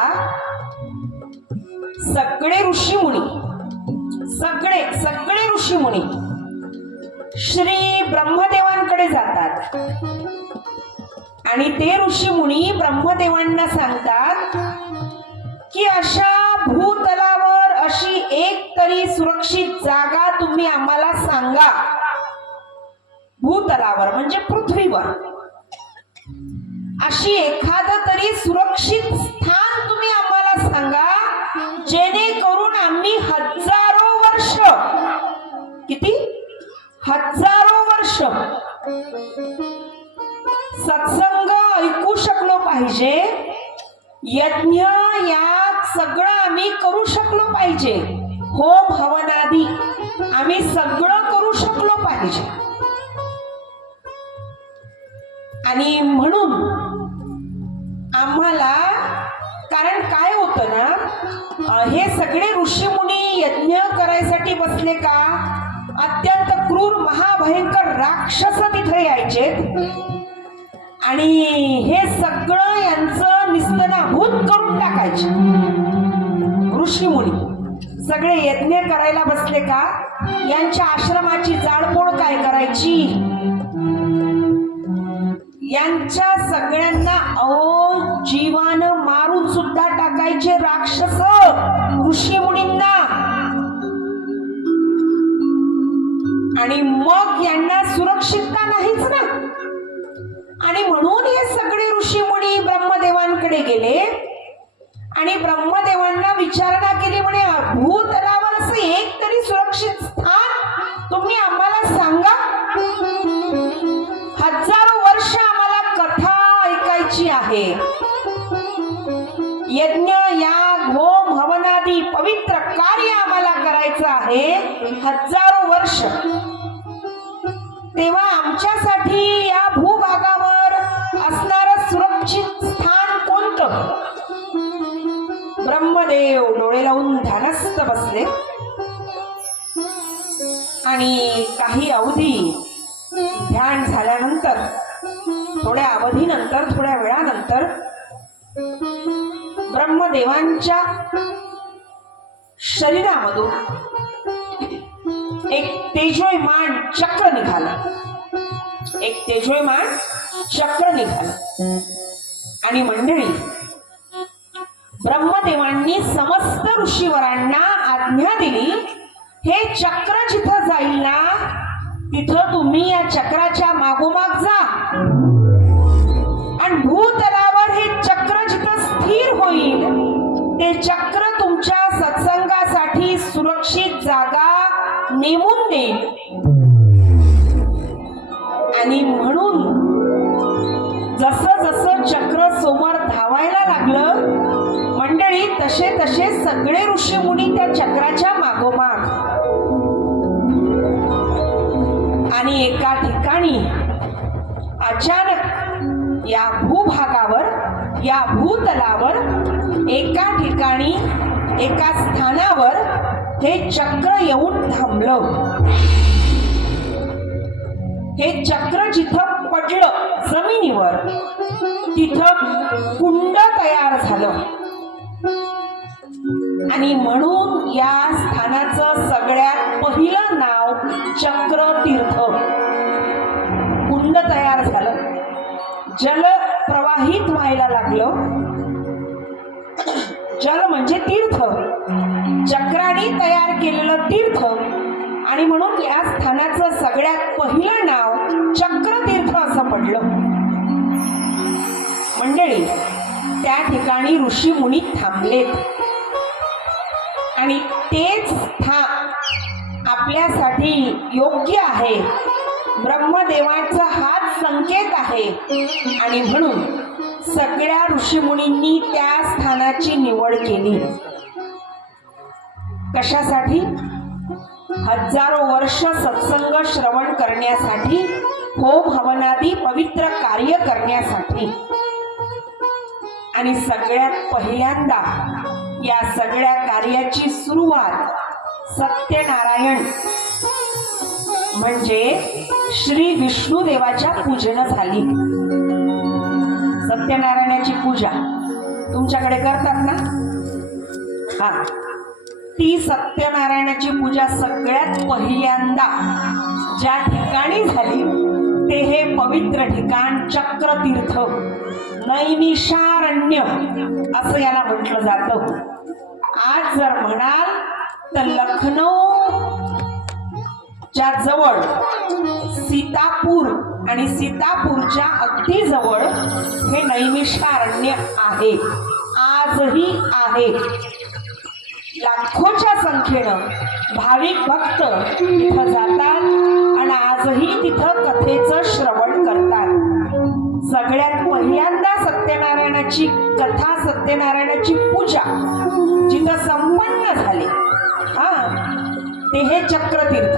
सगळे ऋषीमुनी, सगळे ऋषीमुनी श्री ब्रह्मदेवांकडे जातात आणि ते ऋषीमुनी ब्रह्मदेवांना सांगतात की अशा भूतलावर अशी एक तरी सुरक्षित जागा तुम्ही आम्हाला सांगा. भूतलावर म्हणजे पृथ्वीवर अशी एखादं तरी सुरक्षित स्थान तुम्ही आम्हाला सांगा, जेणेकरून आम्ही हजारो वर्ष, किती, हजारो वर्ष सत्संग ऐकू शकलो पाहिजे, यज्ञ याग सगळं आम्ही करू शकलो पाहिजे, होम हवनादी आम्ही सगळं करू शकलो पाहिजे. आणि म्हणून आम्हाला, कारण काय होतं ना, हे सगळे ऋषीमुनी यज्ञ करायसाठी बसले का अत्यंत क्रूर महाभयंकर राक्षस तिथे यायचे आणि हे सगळं यांचं निस्तनाभूत करून टाकायचे. ऋषीमुनी सगळे यज्ञ करायला बसले का यांच्या आश्रमाची जाळपोळ काय करायची, यांच्या सगळ्यांना जीवानं मारून सुद्धा टाकायचे राक्षस ऋषीमुनींना. आणि मग यांना सुरक्षितता नाहीच ना. आणि म्हणून हे सगळे ऋषीमुनी ब्रह्मदेवांकडे गेले आणि ब्रह्मदेवांना विचारणा केली, म्हणे भूतलावर असं एक तरी सुरक्षित स्थान तुम्ही आम्हाला सांगा. हजारो वर्ष आम्हाला कथा ऐकायची आहे, यज्ञ याग होम हवनादी पवित्र कार्य आम्हाला करायचं आहे हजारो वर्ष. तेव्हा आमच्यासाठी या भूभागावर असणारं सुरक्षित स्थान कोणतं. ब्रह्मदेव डोळे लावून ध्यानस्थ बसले आणि काही अवधी ध्यान झाल्यानंतर, थोड्या अवधीनंतर, थोड्या वेळानंतर ब्रह्मदेवांच्या शरीरामधून एक तेजोयमान चक्र निघाला. एक तेजोयमान चक्र निघालं. आणि मंडळी, ब्रह्मदेवांनी समस्त ऋषीवरांना आज्ञा दिली, हे चक्र जिथं जाईल ना तिथं तुम्ही या चक्राच्या मागोमाग जा आणि भूतलावर हे चक्र जिथं स्थिर होईल ते चक्र तुमच्या सत्संगासाठी सुरक्षित जागा नेमून देईल. तसे तसे सगळे ऋषीमुनी त्या चक्राच्या मागोमाग. आणि एका ठिकाणी अचानक या भूभागावर, या भूतलावर एका ठिकाणी, एका स्थानावर हे चक्र येऊन थांबलं. हे चक्र जिथं पडलं जमिनीवर, तिथं कुंड तयार झालं. आणि म्हणून या स्थानाचं सगळ्यात पहिलं नाव चक्रतीर्थ. कुंड तयार झालं, जल प्रवाहित व्हायला लागलं. जल म्हणजे तीर्थ, चक्राने तयार केलेलं तीर्थ. आणि म्हणून या स्थानाचं सगळ्यात पहिलं नाव चक्रतीर्थ असं पडलं. मंडळी, त्या ठिकाणी ऋषी मुनी थांबलेत. आणि तेच स्थान आपल्यासाठी योग्य आहे. ब्रह्मदेवाचा हाच संकेत आहे. आणि म्हणून सगळ्या ऋषीमुनींनी त्या स्थानाची निवड केली. कशासाठी? हजारो वर्ष सत्संग श्रवण करण्यासाठी, होम हवनादी पवित्र कार्य करण्यासाठी. आणि सगळ्यात पहिल्यांदा या सगळ्या कार्याची सुरुवात सत्यनारायण म्हणजे श्री विष्णुदेवाच्या पूजेनं झाली. सत्यनारायणाची पूजा तुमच्याकडे करतात ना? हा, ती सत्यनारायणाची पूजा सगळ्यात पहिल्यांदा ज्या ठिकाणी झाली ते हे पवित्र ठिकाण चक्रतीर्थ, नैमिषारण्य असं याला म्हटलं जातं. आज जर म्हणाल तर लखनौ च्या जवळ सीतापूर आणि सीतापूरच्या अगदी जवळ हे नैमिषारण्य आहे. आजही आहे. लाखोच्या संख्येनं भाविक भक्त तिथं जातात आणि आजही तिथं कथेचं श्रवण करतात. सगळ्यात पहिल्यांदा सत्यनारायणाची कथा, सत्यनारायणाची पूजा जिथं संपन्न झाली ते हे चक्रतीर्थ.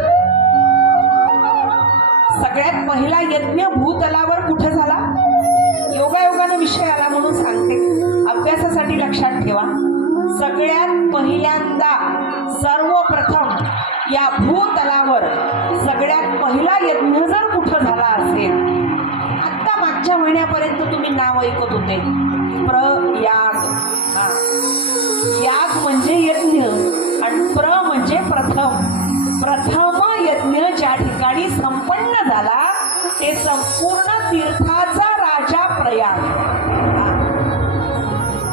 सगळ्यात पहिला यज्ञ भूतलावर कुठे झाला? योगायोगानं विषय आला म्हणून सांगते, अभ्यासासाठी लक्षात ठेवा. सगळ्यात पहिल्यांदा सर्वप्रथम या भूतलावर सगळ्यात पहिला यज्ञ जर कुठं झाला असेल, आता मागच्या महिन्यापर्यंत तुम्ही नाव ऐकत होते प्रयाग. याग म्हणजे यज्ञ आणि प्र म्हणजे प्रथम. प्रथम यज्ञ ज्या ठिकाणी संपन्न झाला ते संपूर्ण तीर्थाचा राजा प्रयाग.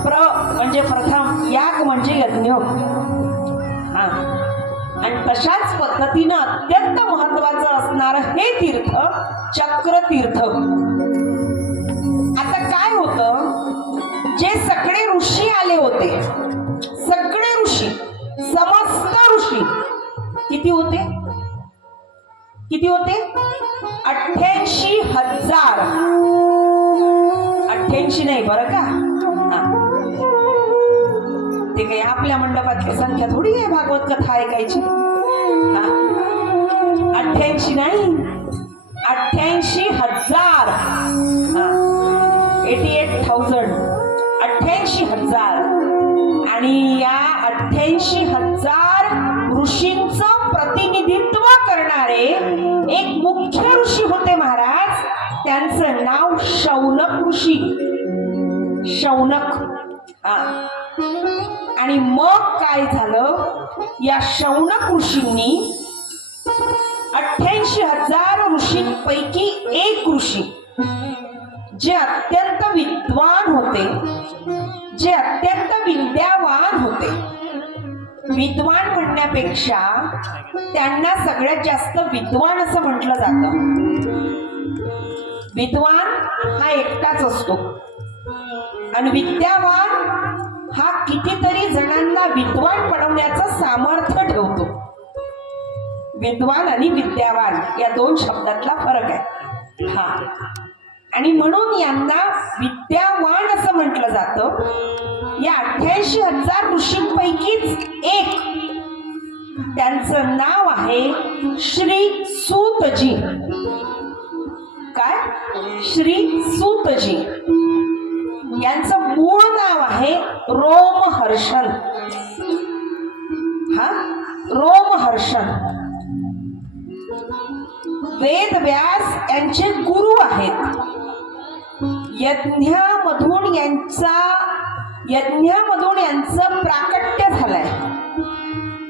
प्र म्हणजे प्रथम, याग म्हणजे यज्ञ. आणि तशाच पद्धतीनं अत्यंत महत्वाचं असणारं हे तीर्थ चक्रतीर्थ. आता काय होतं, जे सगळे ऋषी आले होते, सगळे ऋषी, समस्त ऋषी किती होते? किती होते? 88,000. 88 नाही बरं का, ते काही आपल्या मंडपातली संख्या थोडी आहे भागवत कथा ऐकायची. 88 नाही, 88,000. 88,000, 88,000. आणि या 88,000 ऋषींचं प्रतिनिधित्व करणारे एक मुख्य ऋषी होते महाराज. त्यांचं नाव शौनक ऋषी. शौनक. आणि मग काय झालं, या शौनक ऋषींनी 88,000 ऋषींपैकी एक ऋषी जे अत्यंत विद्वान होते, जे अत्यंत विद्यावान होते. विद्वान म्हणण्यापेक्षा त्यांना सगळ्यात जास्त विद्वान असं म्हटलं जातं. विद्वान हा एकटाच असतो आणि विद्यावान हा कितीतरी जणांना विद्वान बनवण्याचं सामर्थ्य ठेवतो. विद्वान आणि विद्यावान या दोन शब्दातला फरक आहे. आणि म्हणून यांना विद्यावान असं म्हटलं जातं. या 88,000 ऋषींपैकीच एक, त्यांचं नाव आहे श्री सूतजी. काय? श्री सूतजी. यांचं मूळ नाव आहे रोमहर्षण. हा, रोमहर्षण. वेदव्यास यांचे गुरु आहेत. यज्ञामधून यांचं प्राकट्य झालंय.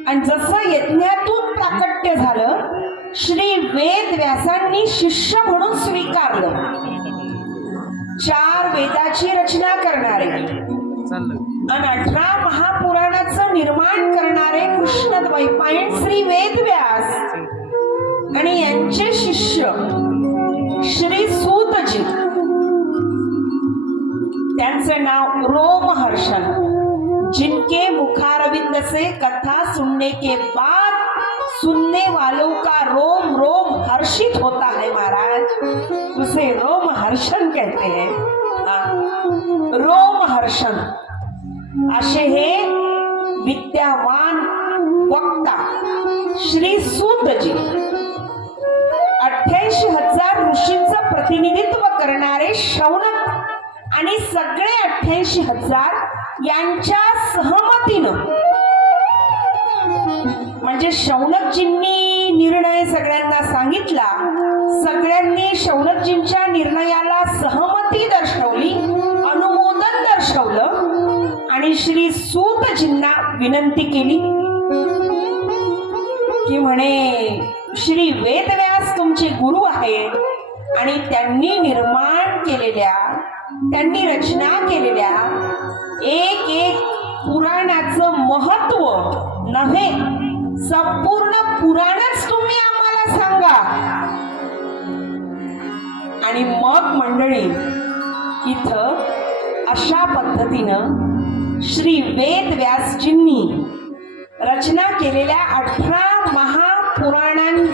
आणि जसं यज्ञातून प्राकट्य झालं, श्री वेदव्यासांनी शिष्य म्हणून स्वीकारलं. 4 वेदाची रचना करणारे आणि 18 महापुराणाचं निर्माण करणारे कृष्णद्वैपायन श्री वेदव्यास आणि यांचे शिष्य श्री सूतजी, त्यांचे नाव रोमहर्षण. जिनके मुखारविंद से कथा सुनने के बाद सुनने वालों का रोम रोम हर्षित होता है महाराज, उसे रोमहर्षण कहते हैं. रोमहर्षण असे हे विद्यावान वक्ता श्री सूतजी 88,000 ऋषींचं प्रतिनिधित्व करणारे शौनक आणि सगळे 88,000 यांच्या सहमतीनं, म्हणजे शौनकजींनी निर्णय सगळ्यांना सांगितला, सगळ्यांनी शौनकजींच्या निर्णयाला सहमती दर्शवली, अनुमोदन दर्शवलं आणि श्री सूतजींना विनंती केली की म्हणे श्री वेदव्यास तुमचे गुरु आहेत आणि त्यांनी निर्माण केलेल्या, त्यांनी रचना केलेल्या एक एक पुराणाचं महत्व नव्हे, संपूर्ण पुराणच तुम्ही आम्हाला सांगा. आणि मग मंडळी इथं अशा पद्धतीनं श्री वेदव्यासजींनी रचना केलेल्या 18 महापुराणांचं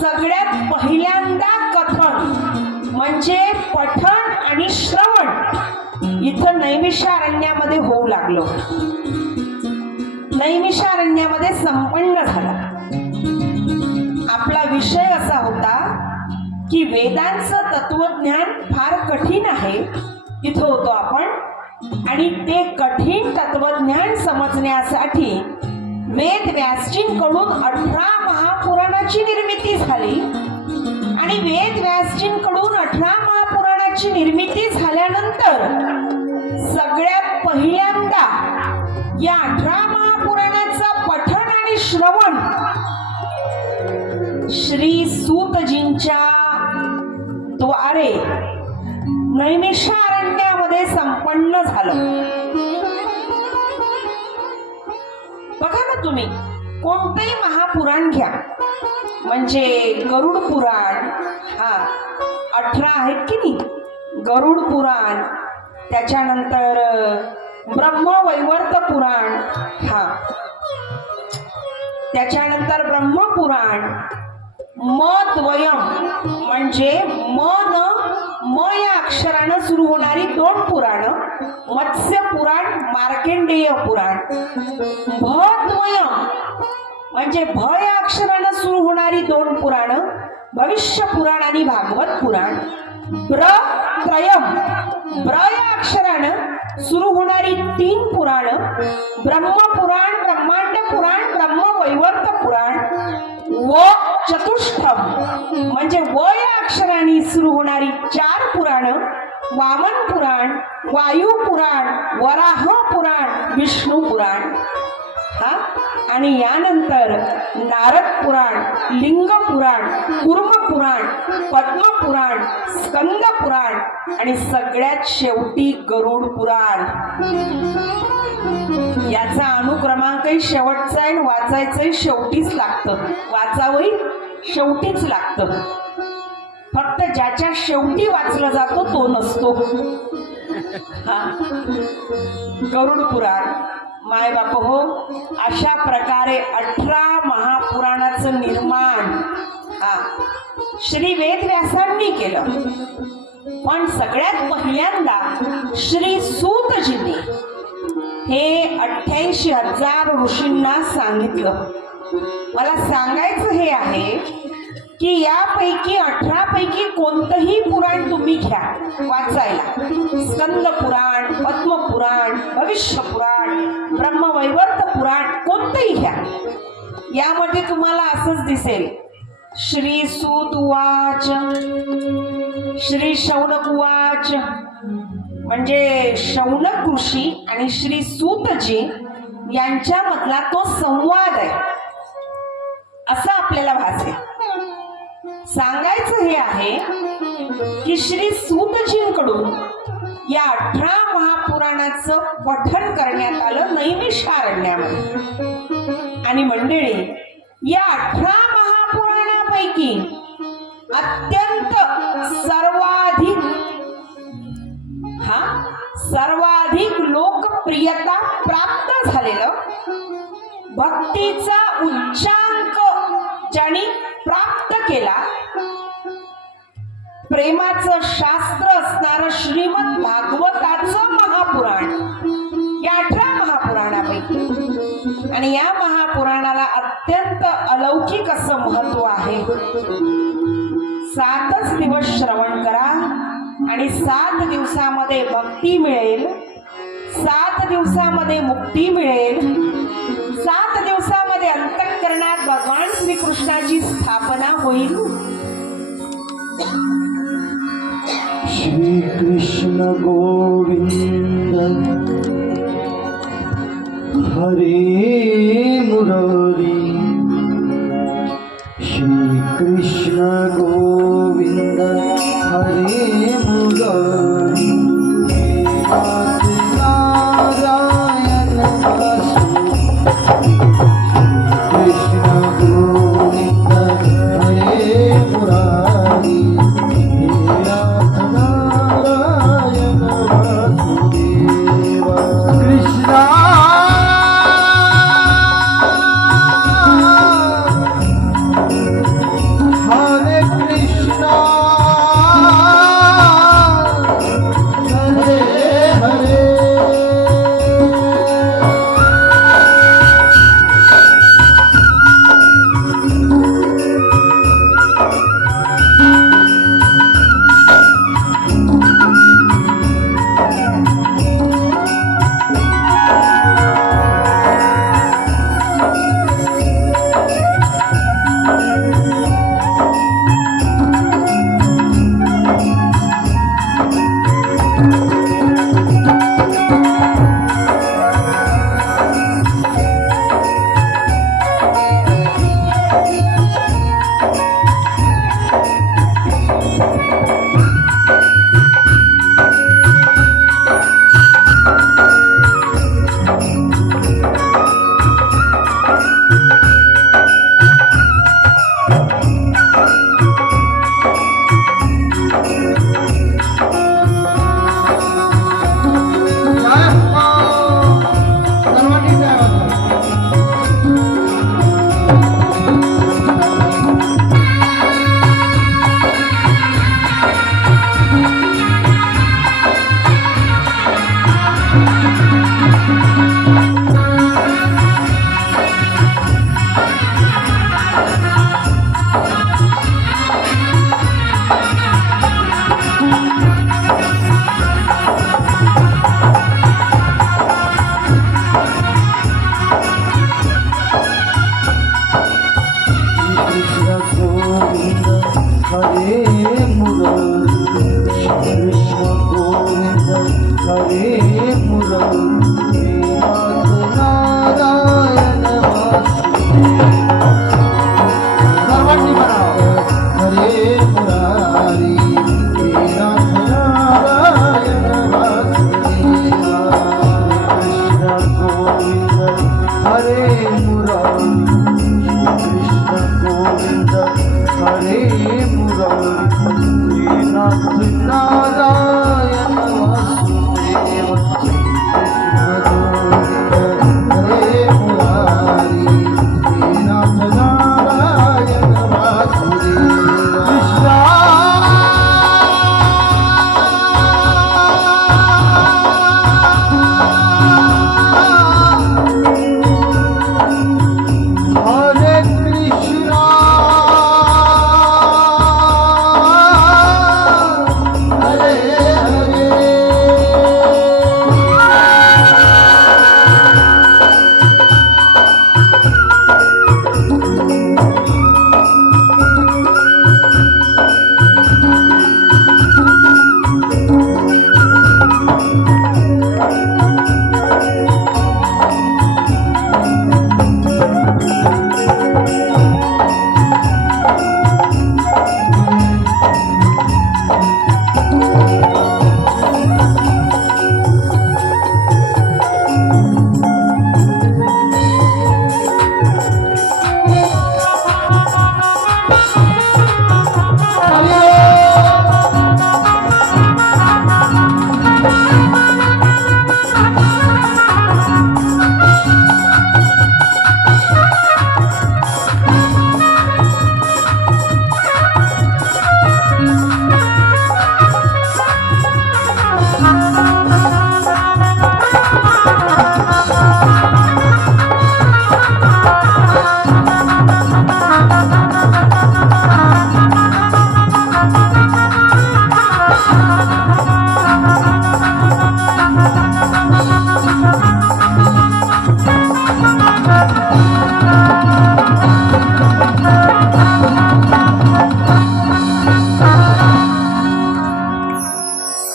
सगळ्यात पहिल्यांदा कथन म्हणजे पठण आणि श्रवण इथं नैमिषारण्यामध्ये होऊ लागलं. नैमिषारण्यामध्ये संपन्न झाला. आपला विषय असा होता की वेदांचं तत्वज्ञान फार कठीण आहे, इथं होतो आपण. आणि ते कठीण तत्वज्ञान समजण्यासाठी वेदव्यासजींकडून 18 महापुराणाची निर्मिती झाली. आणि वेदव्यासजींकडून 18 महापुराणाची निर्मिती झाल्यानंतर सगळ्यात पहिल्यांदा या 18 महापुराणाचं पठण आणि श्रवण श्री सूतजींच्या द्वारे नैमिषारण्यामध्ये संपन्न झालं. बघा ना तुम्ही, कोणतंही महापुराण घ्या, म्हणजे गरुड पुराण, 18 आहेत की नाही, गरुड पुराण, त्याच्यानंतर ब्रह्मवैवर्त पुराण, त्याच्यानंतर ब्रह्मपुराण, मद्वयम म्हणजे म या अक्षरानं सुरू होणारी 2 पुराणं, मत्स्य पुराण, मार्कंडेय पुराण, भद्वयम म्हणजे भ या अक्षरानं सुरू होणारी 2 पुराणं, भविष्य पुराण आणि भागवत पुराण, ब्रत्रयम ब्र या अक्षरानं सुरू होणारी 3 पुराणं, ब्रह्मपुराण, ब्रह्मांड पुराण, ब्रह्मवैवर्त पुराण, व चतुष्टम म्हणजे व या अक्षराने सुरू होणारी 4 पुराणं, वामन पुराण, वायू पुराण, वराह पुराण, विष्णू पुराण. आणि यानंतर नारद पुराण, लिंग पुराण, कूर्म पुराण, पद्म पुराण, स्कंद पुराण आणि सगळ्यात शेवटी गरुड पुराण. याचा अनुक्रमांकही शेवटचा आहे, वाचायचंही शेवटीच लागतं, वाचावंही शेवटीच लागतं. फक्त ज्याच्या शेवटी वाचला जातो तो नसतो. गरुड पुराण. माय बाप हो, अशा प्रकारे 18 महापुराणाचं निर्माण श्री वेदव्यासांनी केलं. पण सगळ्यात पहिल्यांदा श्री सूतजींनी हे 88,000 ऋषींना सांगितलं. मला सांगायचं हे आहे की यापैकी 18 पैकी कोणतंही पुराण तुम्ही घ्या वाचायला. स्कंद पुराण, पद्मपुराण, भविष्य पुराण, ब्रह्मवैवर्त पुराण कोणतंही घ्या. यामध्ये तुम्हाला असंच दिसेल, श्री सूत उवाच, श्री शौनक उवाच, म्हणजे शौनक ऋषी आणि श्री सूतजी यांच्यामधला तो संवाद आहे असं आपल्याला भासेल. सांगायचं हे आहे की श्री सूतजींकडून या 18 महापुराणाचं पठण करण्यात आलं नैमिषारण्यामध्ये. आणि मंडळी, या 18 महापुराणापैकी अत्यंत सर्वाधिक लोकप्रियता प्राप्त झालेलं, भक्तीचा उच्चांक ज्यांनी प्राप्त केला, प्रेमाचं शास्त्र असणारं श्रीमद भागवताचं महापुराण या 18 महापुराणापैकी. आणि या महापुराणाला अत्यंत अलौकिक असं महत्व आहे. 7च दिवस श्रवण करा आणि 7 दिवसामध्ये भक्ती मिळेल, 7 दिवसामध्ये मुक्ती मिळेल, 7 दिवसामध्ये अंतःकरणात भगवान श्रीकृष्णाची स्थापना होईल. श्री कृष्ण गोविंद हरे मुरारी, श्री कृष्ण गोविंद हरे मुरारी, नारायण